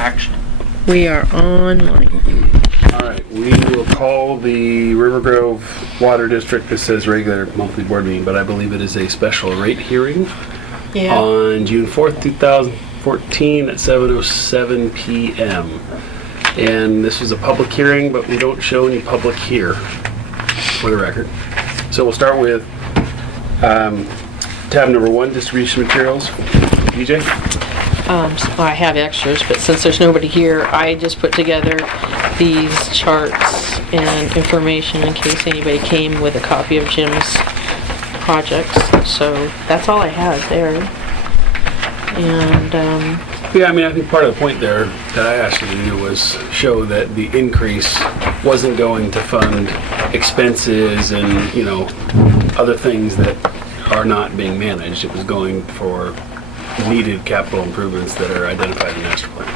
action. We are online. All right, we will call the Rivergrove Water District. This says regular monthly board meeting, but I believe it is a special rate hearing on June 4th, 2014 at 7:07 p.m. And this was a public hearing, but we don't show any public here for the record. So we'll start with tab number 1, distribution materials. DJ? I have extras, but since there's nobody here, I just put together these charts and information in case anybody came with a copy of Jim's projects. So that's all I had there. And Yeah, I mean, I think part of the point there that I asked you to do was show that the increase wasn't going to fund expenses and, you know, other things that are not being managed. It was going for needed capital improvements that are identified in the master plan.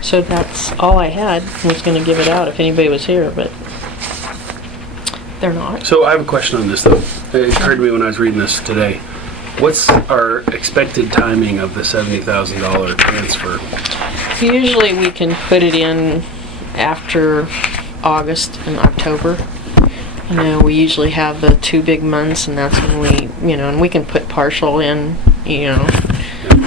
So that's all I had. I was going to give it out if anybody was here, but they're not. So I have a question on this, though. It occurred to me when I was reading this today. What's our expected timing of the $70,000 transfer? Usually we can put it in after August and October. You know, we usually have the 2 big months, and that's when we, you know, and we can put partial in, you know,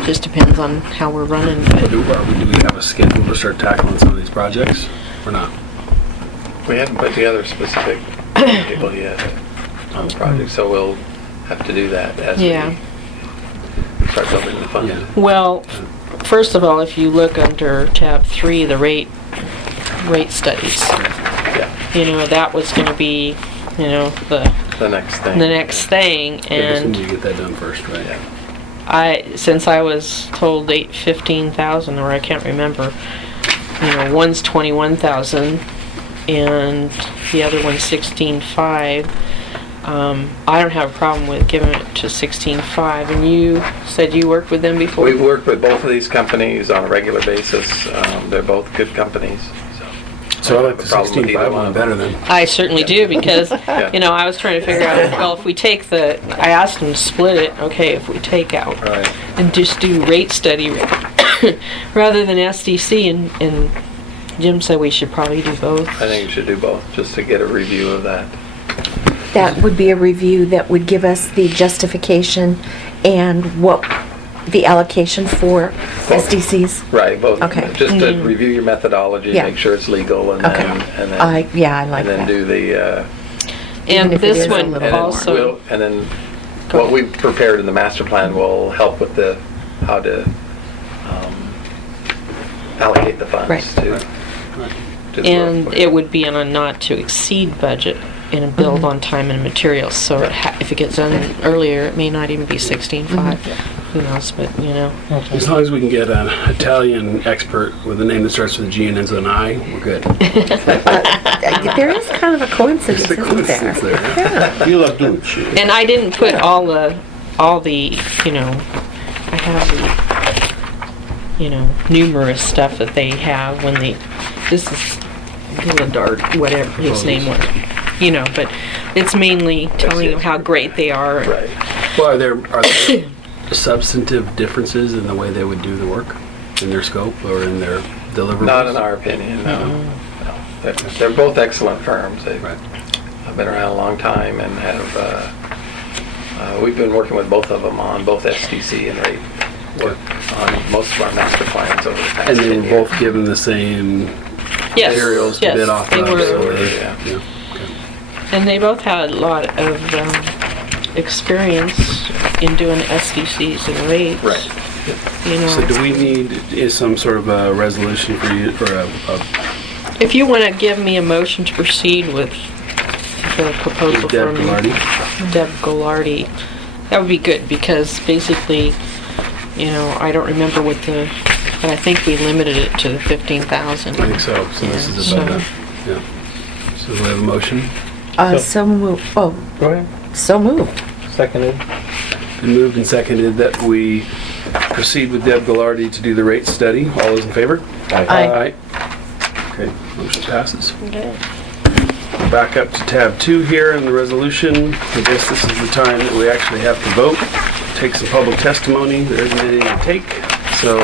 just depends on how we're running. But Do we have a schedule to start tackling some of these projects or not? We haven't put together a specific table yet on the project, so we'll have to do that as we start building the fund. Yeah. well, first of all, if you look under tab 3, the rate studies, Yeah, you know, that was going to be, you know, the next thing. I guess we and need to get that done first, right? Yeah. since I was told 15,000, or I can't remember, you know, one's 21,000 and the other one's 16,500. I don't have a problem with giving it to 16,500. And you said you worked with them before? We've worked with both of these companies on a regular basis. They're both good companies. So I like the 16.5 one better than. I certainly do, because, you know, I was trying to figure out, well, if we take I asked them to split it, okay, if we take out Right. and just do rate study rather than SDC, and Jim said we should probably do both. I think you should do both, just to get a review of that. That would be a review that would give us the justification and what the allocation for SDCs. Right, both. Okay. Just to review your methodology, Yeah. make sure it's legal, and Okay. then I like and then that. do the And Even if it is this a one little also, and then Go what ahead. we've prepared in the master plan will help with how to allocate the funds Right. to the and work. it would be on a not to exceed budget and a build on time and materials. So if it gets done earlier, it may not even be 16.5. Who knows? But you know, As long as we can get an Italian expert with a name that starts with a G and ends with an I, we're good. There is kind of a coincidence, There's a isn't there? coincidence there. You love doing shit. and I didn't put all the you know, I have the, you know, numerous stuff that they have when this is Gillard, whatever his name was, you know, but it's mainly telling them how great they are. Right. Well, are there substantive differences in the way they would do the work, in their scope or in their deliverables? Not in our opinion, no. No. They're both excellent firms. They've Right. been around a long time and have, we've been working with both of them on both SDC and rate work on most of our master plans over the past And 10 they years. were both given the same materials to bid off they of. were. So Yeah. yeah. And they both had a lot of experience in doing SDCs and rates. Right. You know, So do we need some sort of a resolution for you, or if you want to give me a motion to proceed with the proposal Deb from Ghilardi? Deb Ghilardi, that would be good, because basically, you know, I don't remember but I think we limited it to the 15,000. I think so. So this is about that. Yeah. So we have a motion. So moved. Oh, Go ahead. so moved. Seconded. Been moved and seconded that we proceed with Deb Ghilardi to do the rate study. All those in favor? Aye. Okay, motion passes. Okay. back up to tab 2 here in the resolution. I guess this is the time that we actually have to vote, take some public testimony. There isn't any to take. So,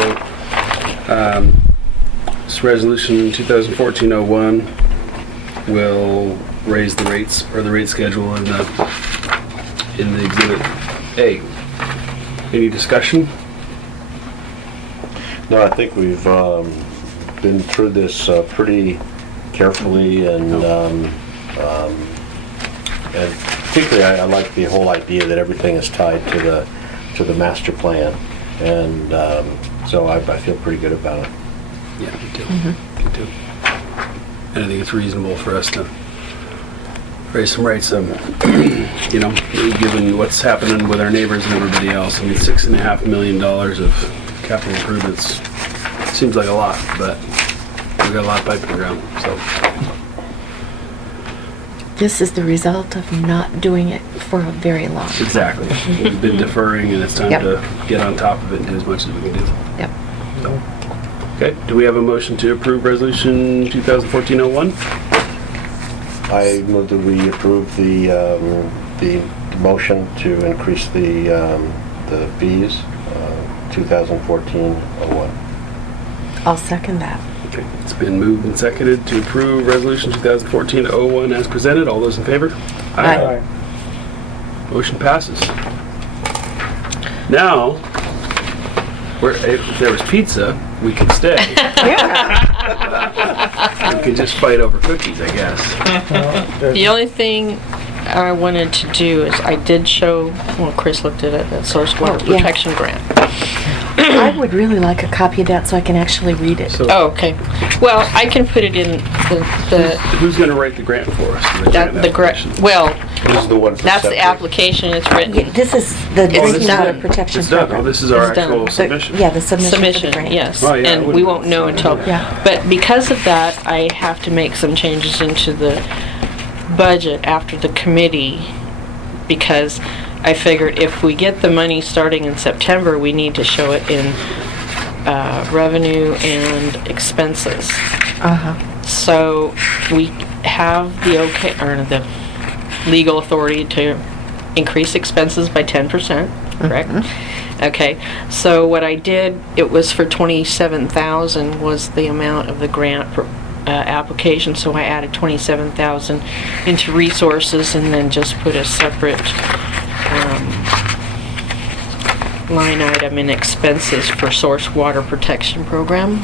this resolution 2014-01 will raise the rates, or the rate schedule in the Exhibit A. Any discussion? No, I think we've been through this pretty carefully, and particularly I like the whole idea that everything is tied to the master plan, and so I feel pretty good about it. Yeah, me too. Me too. And I think it's reasonable for us to raise some rates, given what's happening with our neighbors and everybody else. I mean, $6.5 million of capital improvements seems like a lot, but we've got a lot of pipe in the ground, so. This is the result of not doing it for a very long time. Exactly. We've been deferring, and it's time Yep. to get on top of it and do as much as we can do. Yep. So, okay, do we have a motion to approve Resolution 2014-01? I move that we approve the motion to increase the fees, 2014-01. I'll second that. Okay, it's been moved and seconded to approve Resolution 2014-01 as presented. All those in favor? Aye. Motion passes. Now, if there was pizza, we could stay. Yeah. We could just fight over cookies, I guess. The only thing I wanted to do is I did show, well, Chris looked at it, that source water Oh, yeah. protection grant. I would really like a copy of that so I can actually read it. So, Oh, okay. Well, I can put it in the who's going to write the grant for us? well, This is the one for that's the septic. application, it's written. Yeah, this is the It's drinking water done. protection It's done. Oh, program. this is our It's done. actual The- submission. Yeah, the submission for the Submission, grant. yes. Oh, yeah, I And we wouldn't- won't know until, Yeah. but because of that, I have to make some changes into the budget after the committee, because I figured if we get the money starting in September, we need to show it in revenue and expenses. Uh-huh. So we have the the legal authority to increase expenses by 10%, correct? Okay, so what I did, it was for $27,000 was the amount of the grant application, so I added $27,000 into resources and then just put a separate line item in expenses for source water protection program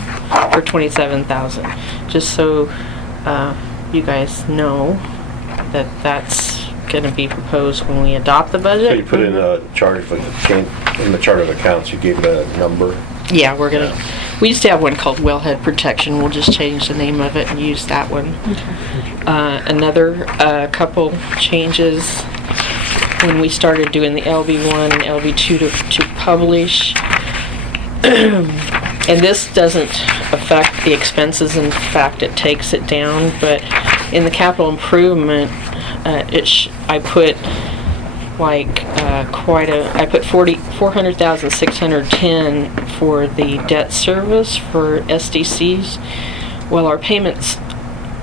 for $27,000, just so you guys know that that's going to be proposed when we adopt the budget. So you put in a chart of in the chart of accounts, you gave it a number. Yeah, we're gonna. We used to have one called Wellhead Protection. We'll just change the name of it and use that one. Another couple changes when we started doing the LB1 and LB2 to publish. And this doesn't affect the expenses. In fact, it takes it down. But in the capital improvement, I put like I put 400,610 for the debt service for SDCs. Well, our payments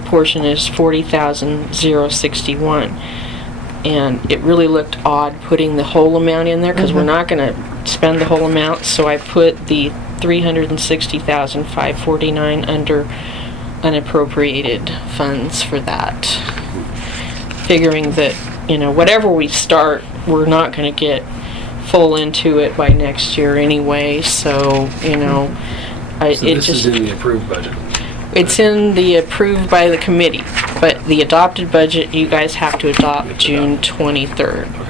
portion is 40,061, and it really looked odd putting the whole amount in there because we're not going to spend the whole amount. So I put the 360,549 under unappropriated funds for that, figuring that, you know, whatever we start, we're not going to get full into it by next year anyway. So, you know, So this is in the approved budget. it's in the approved by the committee, but the adopted budget you guys have to adopt June 23rd.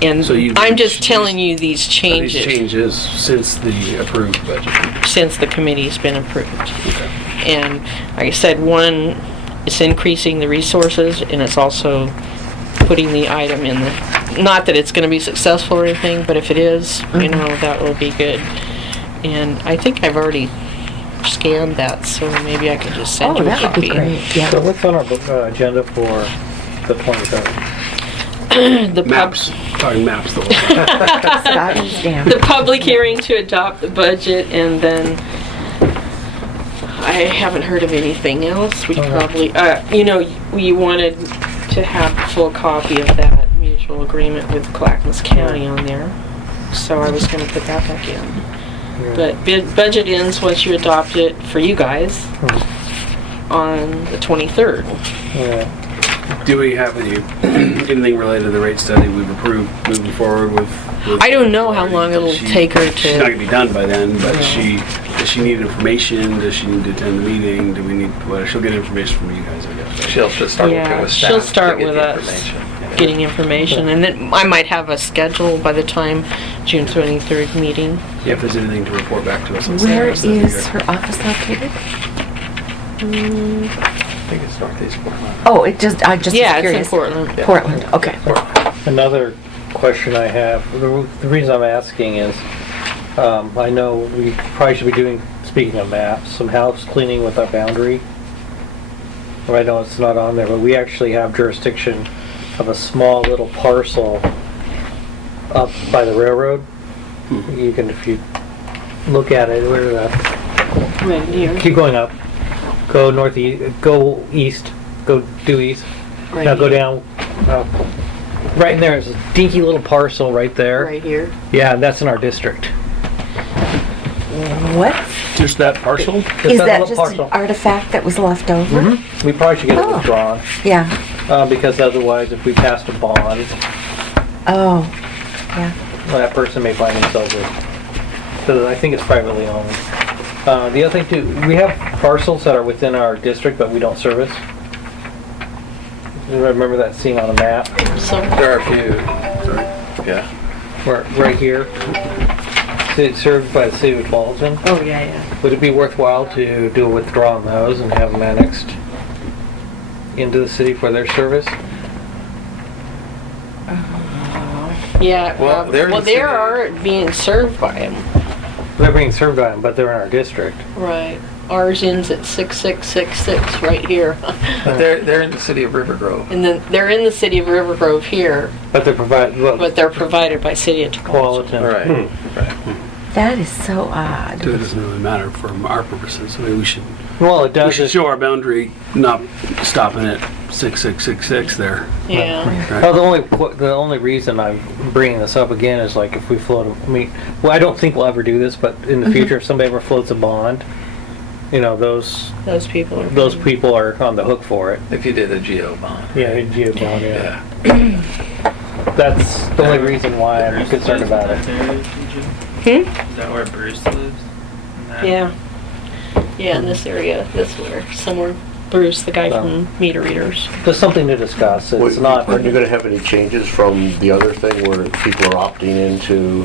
And So I'm just telling you these These changes changes since the approved budget. since the committee's been approved. And like I said, one, it's increasing the resources, and it's also putting the item in the, not that it's going to be successful or anything, but if it is, you know, that will be good. And I think I've already scanned that, so maybe I could just send Oh, you a that would copy. be great, So yeah. what's on our agenda for the 23rd? The Maps, talking maps the whole time. Scott and Stan. the public hearing to adopt the budget, and then I haven't heard of anything else. We Okay. probably, we wanted to have a full copy of that mutual agreement with Clackamas County on there. So I was gonna put that back in. Yeah. But budget ends once you adopt it for you guys on the 23rd. Yeah. Do we have anything related to the rate study we've approved moving forward with? I don't know how long it'll take her She's not to, gonna be done by then, but No. does she need information? Does she need to attend the meeting? Do we need, well, she'll get information from you guys, I guess. Right? She'll just start Yeah, working with staff. she'll to start get with the us. information. getting information, and then I might have a schedule by the time June 23rd meeting. Yeah, if there's anything to report back to us on Where status, that'd be is good. her office located? I think it's Northeast Portland. Oh, I just Yeah, was it's in curious. Portland. Portland, okay. Another question I have, the reason I'm asking is, I know we probably should be doing, speaking of maps, some house cleaning with our boundary. I know it's not on there, but we actually have jurisdiction of a small little parcel up by the railroad. You can, if you look at it, where the, Right here. keep going up, go northeast, go east, go due east. Right Now go here. down, right in there is a dinky little parcel right there. Right here. Yeah, that's in our district. What? Just that parcel? Is that that little just parcel. an artifact that was left over? Mhm. We probably should get it Oh. withdrawn, Yeah. because otherwise if we passed a bond, Oh, yeah. that person may find themselves with, because I think it's privately owned. The other thing too, we have parcels that are within our district but we don't service. You remember that scene on a map? So, There are a few, yeah. Right here. It's served by the city of Tualatin. oh, yeah. Would it be worthwhile to do a withdrawal on those and have them annexed into the city for their service? Yeah, Well, they're in the they city. are being served by him. They're being served by them, but they're in our district. Right. Ours ends at 6666 right here. But they're in the city of Rivergrove. And then they're in the city of Rivergrove here, But they're but they're provided by City of Tualatin. Tualatin. Right, right. That is so odd. So it doesn't really matter for our purposes. I mean, we should Well, it does. show our boundary, not stopping at 6666 there. Yeah. Right? Oh, the only reason I'm bringing this up again is like if we float. I mean, well, I don't think we'll ever do this, but in the future, if somebody ever floats a bond, you know, those People are. people are on the hook for it. If you did a geo bond. Yeah, geo bond. Yeah. Yeah. That's the only reason why I'm concerned about it. Hmm? Is that where Bruce lives? In that- Yeah. Yeah, in this area, this where somewhere Bruce, the guy from Meter Readers. Just something to discuss. It's Wait, not. Aren't you gonna have any changes from the other thing where people are opting into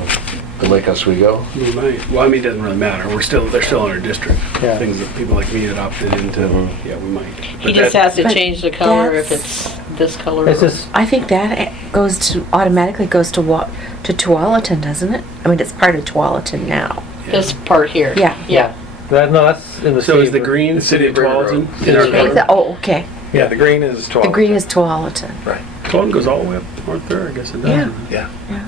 the Lake Oswego? We might. Well, I mean, it doesn't really matter. They're still in our district. Yeah. Things that people like me had opted into, Mhm. yeah, we might. He But just that- has to But change the color if that's- it's this color. It's just. I think that automatically goes to Tualatin, doesn't it? I mean, it's part of Tualatin now. This part here. Yeah. Yeah. That's in the So city is the of- green The city of Tualatin? Rivergrove. In our Yeah. county? Oh, okay. Yeah, the green is 12. The green is Tualatin. Right, Tualatin goes all the way up north there, I guess it does. Yeah. yeah.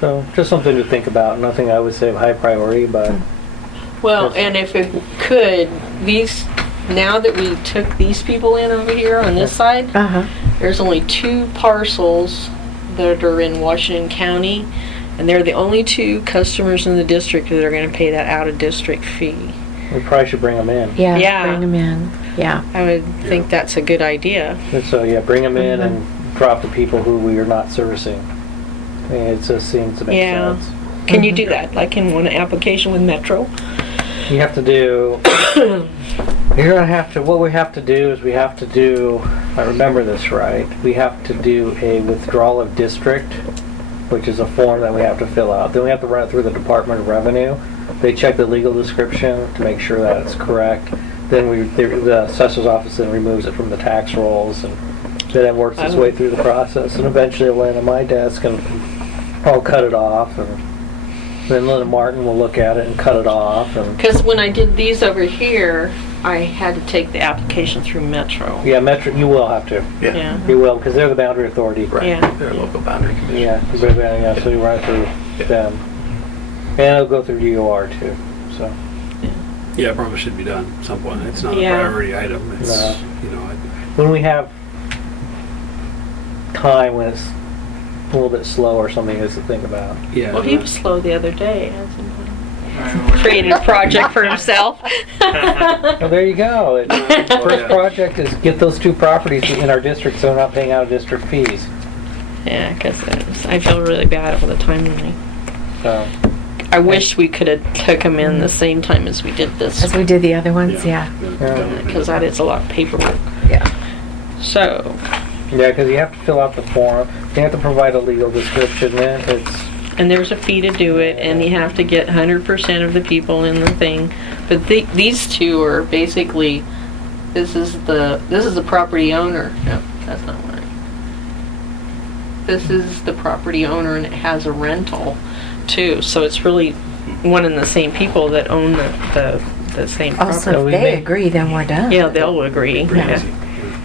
So just something to think about. Nothing I would say of high priority, but Well, and if it could, now that we took these people in over here on this side, Uh-huh. there's only 2 parcels that are in Washington County, and they're the only 2 customers in the district that are gonna pay that out-of-district fee. we probably should bring them in. Yeah, Yeah. bring them in. Yeah. I would think that's a good idea. And so yeah, bring them in and drop the people who we are not servicing. I mean, it just seems to make Yeah. sense. Can you do that, like in one application with Metro? You have to do. You're gonna have to. What we have to do is we have to do. I remember this right. We have to do a withdrawal of district, which is a form that we have to fill out. Then we have to run it through the Department of Revenue. They check the legal description to make sure that it's correct. Then the assessor's office then removes it from the tax rolls, and then it works its way through the process, and eventually it'll land on my desk, and I'll cut it off, and then Linda Martin will look at it and cut it off, and Because when I did these over here, I had to take the application through Metro. yeah, Metro, you will have to. Yeah, Yeah. You will, because they're the boundary authority. right. Yeah. They're a local boundary commission. Yeah, so you run it through them. And it'll go through DOR too, so. Yeah, it probably should be done at some point. It's not a Yeah. priority item. It's, No. you know, When we have time when it's a little bit slow or something is to think about. yeah. Well, he was slow the other day, hasn't he? Created a project for himself. Well, there you go. First project is get those 2 properties in our district so we're not paying out of district fees. Yeah, because I feel really bad all the time. So, I wish we could have took them in the same time as we did this, As we did the other ones, yeah. because that is a lot of paperwork. Yeah. So, yeah, because you have to fill out the form. You have to provide a legal description. and there's a fee to do it, and you have to get 100% of the people in the thing. But these 2 are basically, this is the property owner. No, that's not right. This is the property owner, and it has a rental too. So it's really one and the same people that own the same property. Also, So if we they may- agree, then we're done. Yeah, they'll agree. Yeah.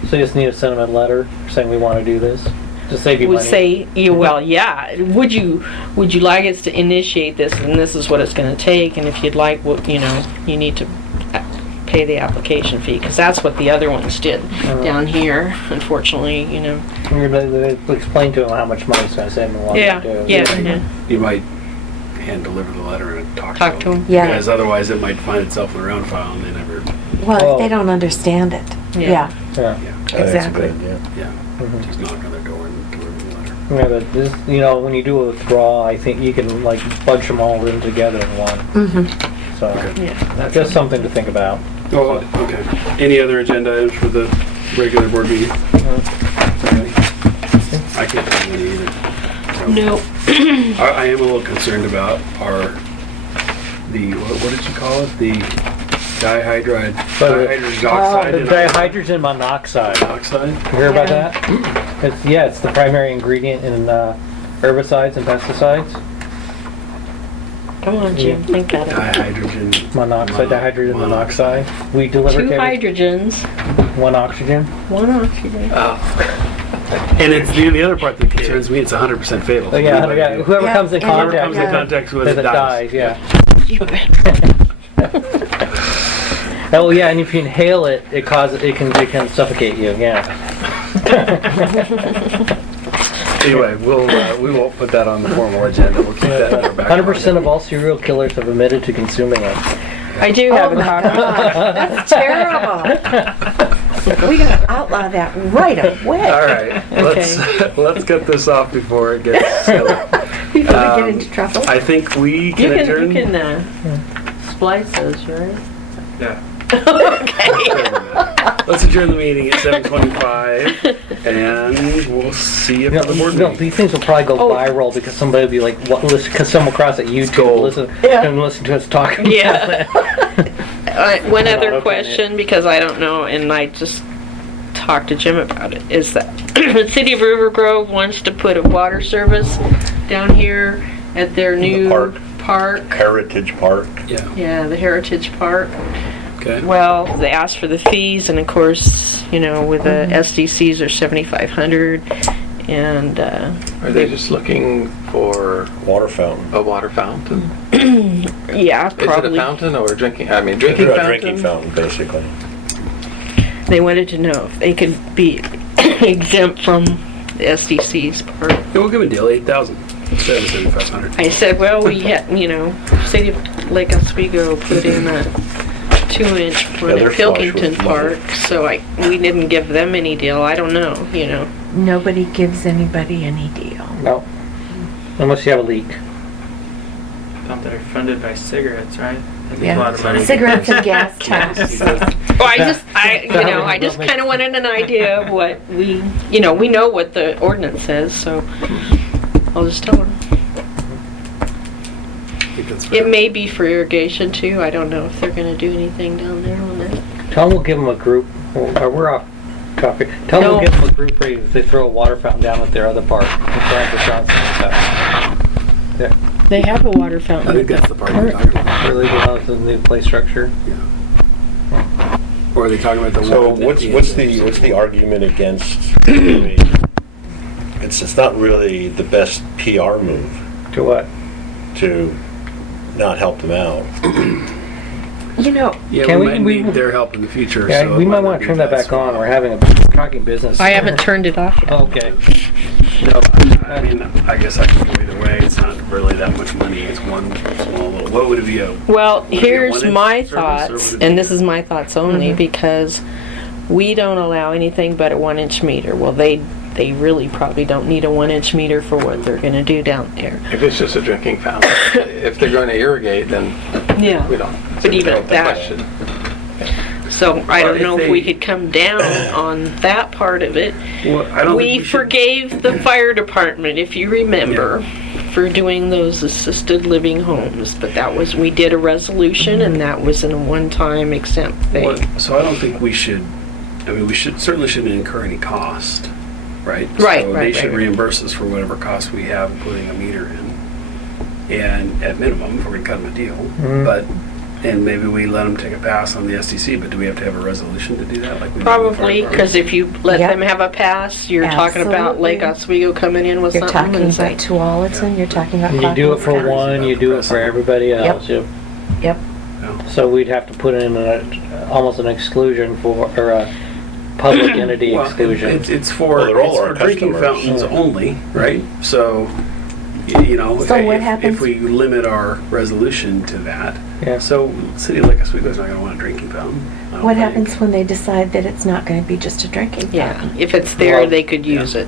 So you just need to send them a letter saying we want to do this to save you Would money. say, yeah, well, yeah. Would you like us to initiate this, and this is what it's going to take, and if you'd like, you need to pay the application fee, because that's what the other ones did down here. Unfortunately, You're gonna explain to them how much money it's going to save them and what Yeah, to do. yeah. You might hand deliver the letter and talk Talk to to 'em. them. Yeah. Because otherwise it might find itself in the round file and they never, Well, if they don't understand it. Yeah. Yeah, Yeah. exactly. yeah, Mhm. just knock on their door and deliver the letter. Yeah, but this, when you do a withdrawal, I think you can like bunch them all in together in one. Mm-hmm. So Yeah. that's just something to think about. Oh, okay. Any other agenda items for the regular board meeting? I can't think of any either. So, No. I am a little concerned about what did you call it? The dihydrogen oxide. The and dihydrogen monoxide. monoxide? You hear about that? It's the primary ingredient in herbicides and pesticides. Come on, Jim. Think about it. Dihydrogen Dihydrogen monoxide. We deliver 2 to hydrogens, 1 oxygen. 1 oxygen. And it's the other part that concerns me. It's 100% fatal. So yeah, whoever Yeah, comes in and Whoever contact comes in Yeah. contact with with it it dies. dies. Yeah. Oh yeah, and if you inhale it, it can suffocate you. Yeah. Anyway, we won't put that on the formal agenda. We'll keep that in our back. 100% of all serial killers have admitted to consuming it. I do have a copy. That's terrible. We gotta outlaw that right away. All right, let's get this off before it gets silly. Before we get into trouble. I think we can adjourn. You can splice those, right? Yeah. Let's adjourn the meeting at 7:25, and we'll see you for the board No, meeting. these things will probably go Oh. viral because somebody will be like, "What?" Because someone across at YouTube Gold. will listen Yeah. and listen to us talk. About Yeah. One Not other open question, because I don't know, and I just talked to Jim about it, is that the city of Rivergrove wants to put a water service down here at their new park. Heritage Park. Yeah. Yeah, the Heritage Park. Okay. Well, they asked for the fees, and of course, with the SDCs are $7,500, and Are they just looking for Water fountain. a water fountain? yeah, Is it a probably. fountain or drinking? I mean, drinking A fountain? drinking fountain, basically. They wanted to know if they could be exempt from the SDC's part. Yeah, we'll give a deal, 8,000 instead of 7,500. I said, well, we had, city of Lake Oswego put in a 2-inch one they're at flush Pilkington with money. Park, so we didn't give them any deal. I don't know, Nobody gives anybody any deal. No, unless you have a leak. Thought they're funded by cigarettes, right? That's Yeah. a lot of money. Cigarettes and gas tax. Well, I just kind of wanted an idea of what we know what the ordinance says, so I'll just tell them. I think that's It fair. may be for irrigation too. I don't know if they're gonna do anything down there on that. Tell them we'll give them a group. We're off topic. Tell them we'll No. give them a group rate if they throw a water fountain down at their other park. Yeah. They have a water I fountain. think that's the part we're talking about. Really good out the new play structure. Yeah. Or are they talking about the So one? what's the argument against? It's not really the best PR move To what? to not help them out. You know, Yeah, Can we we- might we- need their help in the future. Yeah, so we it might not want be to turn that guys back on. for- We're having a talking business. I haven't turned it off yet. Okay. No, I mean, I guess I can go either way. It's not really that much money. It's one small little. What would it be? Well, Would it be a here's one-inch my service, or thoughts, would it and be this a- is my thoughts only, because we don't allow anything but a 1-inch meter. Well, they really probably don't need a 1-inch meter for what they're gonna do down there. If it's just a drinking fountain, if they're going to irrigate, then Yeah. we don't. But even That's the that- question. So I Well, don't know if if we they- could come down on that part of it. Well, I don't We think we should- forgave the fire department, if you remember, for doing those assisted living homes, but that was, we did a resolution and that was in a one-time exempt Well, thing. so I don't think we should. I mean, we certainly shouldn't incur any cost, right? Right, So they right, should right. reimburse us for whatever cost we have putting a meter in, and at minimum, if we're gonna cut them a deal, but. And maybe we let them take a pass on the SDC, but do we have to have a resolution to do that? Like we do with Probably, fire because if you let Yeah. them have a pass, you're talking about Lake Oswego coming in with you're something. talking and say, about Tualatin, you're talking about. And you do it for Clackamas County. one, you do it for everybody else. Yep. Yep. So we'd have to put in almost an exclusion for, or a public entity Well, exclusion. it's for, Well, they're all it's our for drinking customers. fountains only, right? So, you know, So what if happens- we limit our resolution to that, Yeah. so city like Oswego's not gonna want a drinking fountain. I don't What think. happens when they decide that it's not going to be just a drinking Yeah, fountain? if it's there, Well, they could use it,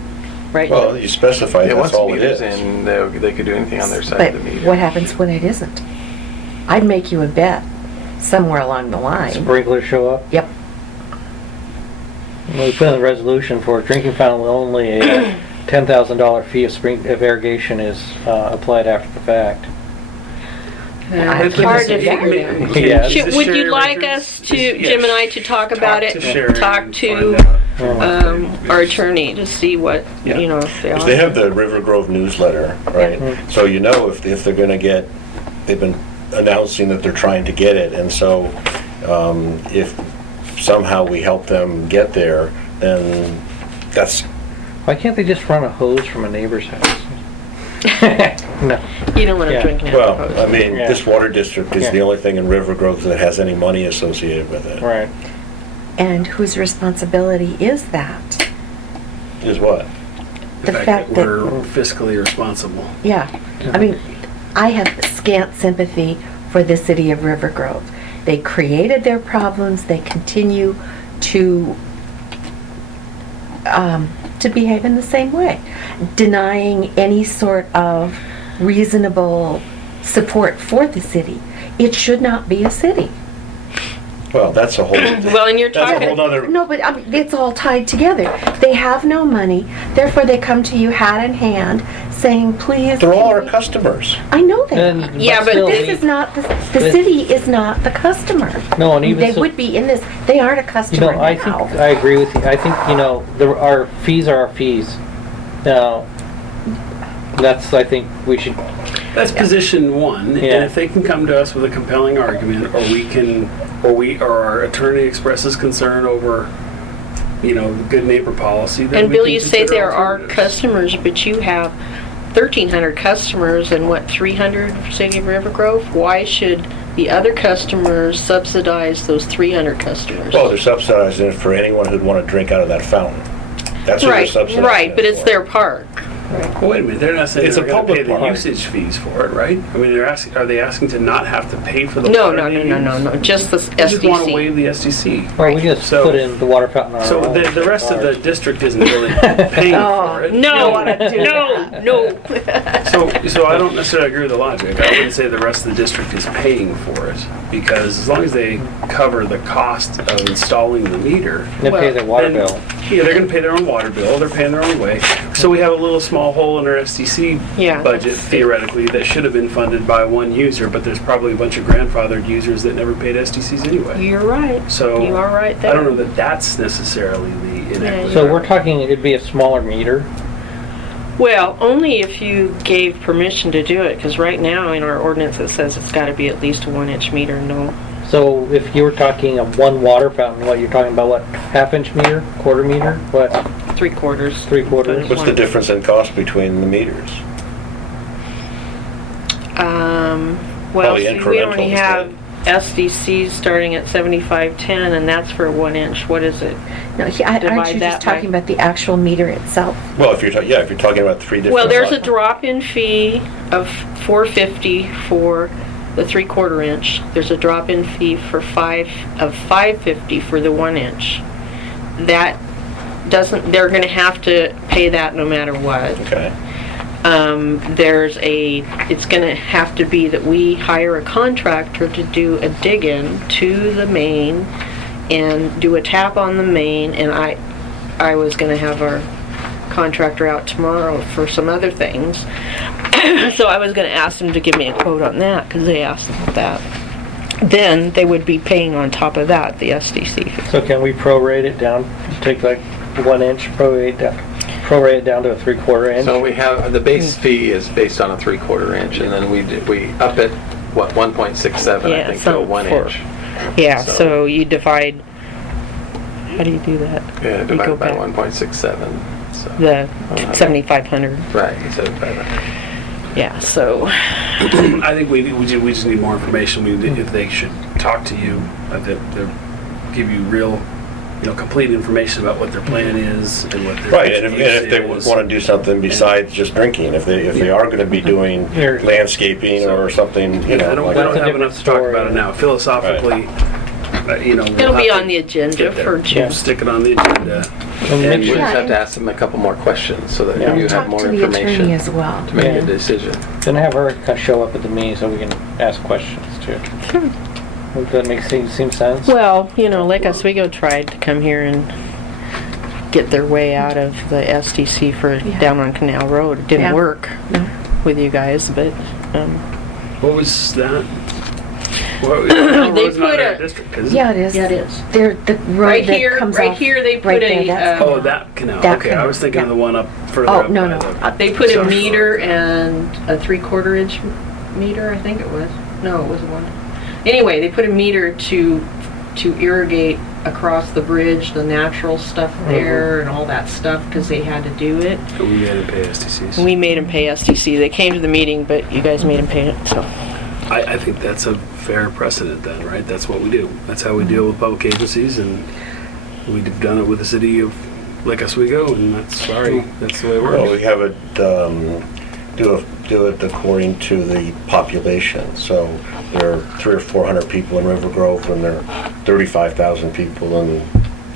right? Well, you specify Yeah, that's once the all it meter's is. in, they could do anything on their side But of the meter. what happens when it isn't? I'd make you a bet somewhere along the line. Sprinklers show up. Yep. We put in the resolution for a drinking fountain, only a $10,000 fee if irrigation is applied after the fact. It's But hard to is it- figure out. Yeah. Would you like us to, Jim and I, to talk about it? Talk to our attorney to see what, Yeah. you know, if they Because they are. have the Rivergrove newsletter, right? So you know if they're gonna get, they've been announcing that they're trying to get it, and so if somehow we help them get there, then that's, Why can't they just run a hose from a neighbor's house? No. You don't want to Yeah. drink it. well, I mean, Yeah. this water district is Yeah. the only thing in Rivergrove that has any money associated with it. Right. And whose responsibility is that? Is what? The fact that we're fiscally responsible. Yeah, I mean, I have scant sympathy for the city of River Grove. They created their problems, they continue to behave in the same way, denying any sort of reasonable support for the city. It should not be a city. Well, that's a whole, Well, and you're that's a talking, whole nother, No, but I mean, it's all tied together. They have no money, therefore they come to you hat in hand, saying, please. they're all can our we-" customers. I know they are. And, Yeah, but still, This is not, the city is not the customer. No, and even They so- would be in this, they aren't a You customer know, I think, now. I agree with you. I think, you know, our fees are our fees. Now, that's, I think, we should, That's position one, Yeah. and if they can come to us with a compelling argument, or our attorney expresses concern over, you know, the good neighbor policy, then and we Bill, can you say consider there are alternatives. customers, but you have 1,300 customers and what, 300 for City of River Grove? Why should the other customers subsidize those 300 customers? Well, they're subsidizing it for anyone who'd want to drink out of that fountain. That's what they're Right, subsidizing right, but it it's for. their park. Well, wait a minute, they're not saying It's they're a going to pay public the park. usage fees for it, right? I mean, are they asking to not have to pay for the No, water no, they no, no, use? no, just the They just want to SDC. waive the SDC. or we just So- put in the water fountain on our So own. the rest of the district isn't really paying for it. No, no. So I don't necessarily agree with the logic. I wouldn't say the rest of the district is paying for it, because as long as they cover the cost of installing the meter, They pay their water then- bill. yeah, they're gonna pay their own water bill, they're paying their own way. So we have a little small hole in our SDC Yeah. budget theoretically that should have been funded by one user, but there's probably a bunch of grandfathered users that never paid SDCs anyway. You're right. So You are right there. I don't know that that's necessarily the inequity. So we're talking, it'd be a smaller meter. Well, only if you gave permission to do it, because right now in our ordinance it says it's got to be at least a 1-inch meter, no. So if you were talking of one water fountain, what, you're talking about what, half-inch meter, quarter meter, what, 3/4. 3/4? What's the difference in cost between the meters? Well, Probably see, we only incremental, have, SDC's starting at 7510, and that's for a 1-inch. What is it? No, aren't Divide you that just talking about the actual meter itself? Well, if you're talking about 3 different. Well, there's a drop-in fee of $4.50 for the 3/4 inch. There's a drop-in fee for $5.50 for the 1-inch. That doesn't. They're going to have to pay that no matter what. Okay. It's going to have to be that we hire a contractor to do a dig-in to the main and do a tap on the main, and I was going to have our contractor out tomorrow for some other things. So I was going to ask them to give me a quote on that, because they asked about that. Then they would be paying on top of that the SDC fee. So can we prorate it down, take like 1 inch, prorate it down to a 3/4 inch? So we have, the base fee is based on a 3/4 inch, and then we up it, 1.67, I think, to a 1 inch. Yeah, So- so you divide, how do you do that? Yeah, You go divided by back. 1.67, so. The 7,500. Right, 7,500. Yeah, so, I think we just need more information. If they should talk to you, they'll give you real, complete information about what their plan is and what their Right, and if they is. want to do something besides just drinking, if they are going to be doing Here. landscaping or something, I don't, like we don't That's a have enough to talk different about it story. now. Philosophically, it'll be on the agenda for June. Stick it on the agenda. And make We sure- just have to ask them a couple more questions so that Yeah. you have Talk more to the attorney information as well. to make Yeah. a decision. Then have her show up at the meeting so we can ask questions too. Does that make seem sense? Well, Lake Oswego tried to come here and get their way out of the SDC for Yeah. down on Canal Road. It didn't Yeah. work No. with you guys, but, What was that? Well, They road's not put in our a- district, is it? Yeah, it is. Yeah, it is. There, the road Right that here, comes right off here, they right put there, a, that's Oh, that canal. That Okay, I canal, was thinking of yeah. the one up further Oh, up no, by no. the- They put a Sorry. meter and a 3/4 inch meter, I think it was. No, it was one. Anyway, they put a meter to irrigate across the bridge, the natural stuff there and all that stuff, because they had to do it. We made him pay STCs. We made them pay SDC. They came to the meeting, but you guys made them pay it, so. I think that's a fair precedent then, right? That's what we do. That's how we deal with public agencies, and we've done it with the city of Lake Oswego, and that's the way it well, works. we have it do it according to the population. So there are 300 or 400 people in Rivergrove, and there are 35,000 people in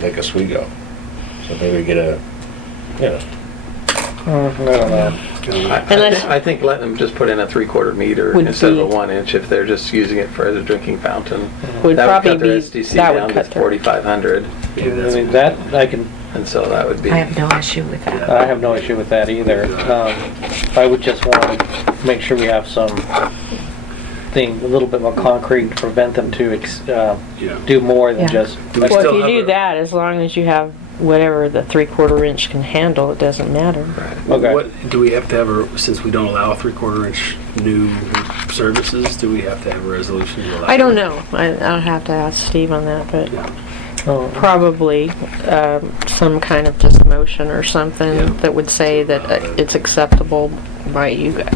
Lake Oswego. So maybe we get a, I don't know. I think letting them just put in a 3/4 meter Would instead of a be- 1 inch if they're just using it for as a drinking fountain. Would That probably would cut their be, SDC that would down to cut their. 4,500, I mean, that, I can, and so that would be. I have no issue with that. I have no issue with that either. I would just want to make sure we have a little bit more concrete to prevent them to do more than Yeah. just. Do we Well, still if you have do a- that, as long as you have whatever the 3/4 inch can handle, it doesn't matter. Okay. What do we have to have, since we don't allow 3/4 inch new services, do we have to have a resolution to allow? I don't know. I'll have to ask Steve on that, but Yeah. Oh, probably some kind of just motion or something Yeah. that would say that it's acceptable by you guys.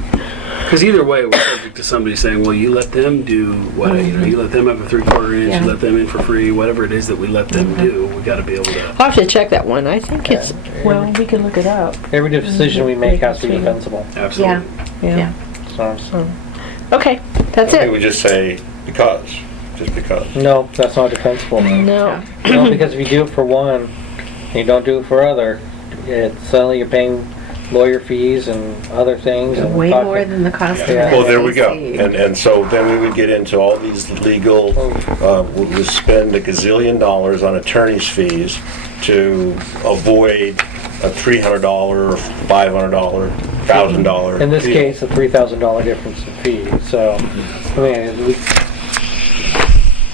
Because either way, we're subject to somebody saying, well, you let them do what, you let them have a 3/4 inch, Yeah. you let them in for free, whatever it is that we let them do, we got to be able to. I'll have to check that one. I think it's, well, we can look it up. every decision we make has to be defensible. Absolutely. Yeah. So, Okay, that's maybe it. we just say just because. no, that's not defensible. No. No, because if you do it for one, and you don't do it for other, suddenly you're paying lawyer fees and other things. And Way talking- more than the cost of Yeah. an Well, there we go. SDC. And so then we would get into all these legal, we'll spend a gazillion dollars on attorney's fees to avoid a $300, $500, $1,000. In this deal. case, a $3,000 difference in fee. So, I mean,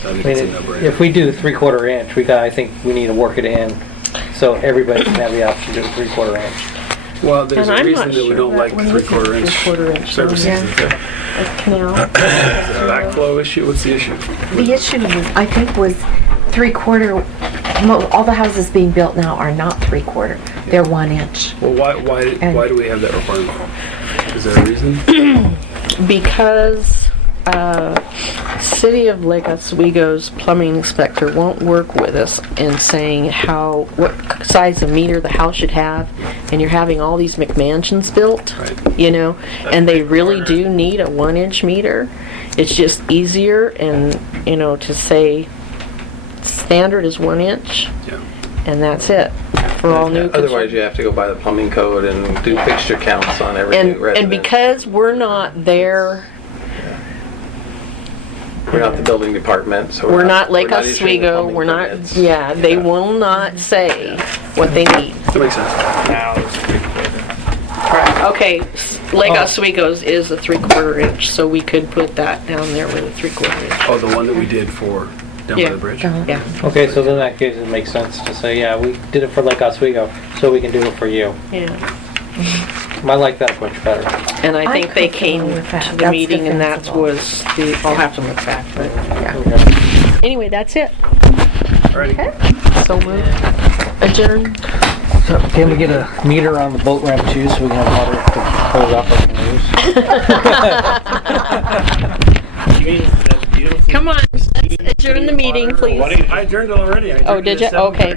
I think it's a no-brainer. if we do 3/4 inch, I think we need to work it in so everybody can have the option to do 3/4 inch. Well, there's And a I'm reason not that we sure don't that like one is 3/4 inch 3/4 inch services. Yeah. Is there Canal. a backflow issue? What's the issue? The issue, I think, was 3/4, all the houses being built now are not 3/4, they're 1 inch. Well, why do we have that requirement? Is there a reason? Because City of Lake Oswego's plumbing inspector won't work with us in saying what size of meter the house should have, and you're having all these McMansions built, Right. you know, and they really corner. do need a 1-inch meter. It's just easier and, you know, to say standard is 1 inch, Yeah. and that's it for all new Otherwise, construction. you have to go by the plumbing code and do fixture counts on every new And resident. because we're not there, We're not the building department, so we're not Lake we're not issuing the Oswego, plumbing we're not, permits. yeah, they will not say what they need. That makes sense. Now it's 3/4. Correct. Okay, Lake Oh. Oswego's is a 3/4 inch, so we could put that down there with a 3/4 inch. Oh, the one that we did for down Yeah. by the bridge? Yeah. Okay, so then in that case, it makes sense to say, yeah, we did it for Lake Oswego, so we can do it for you. Yeah. I like that much better. And I I'm think they comfortable came with that. to the That's meeting and that defensible. was the, I'll have to look back, but yeah. Okay. Anyway, that's it. Alrighty. So moved. Adjourn. So can we get a meter on the boat ramp too, so we can have water to close off our canoes? You mean that beautiful? Come on, let's adjourn the meeting, please. I adjourned it already. Oh, did you? Okay.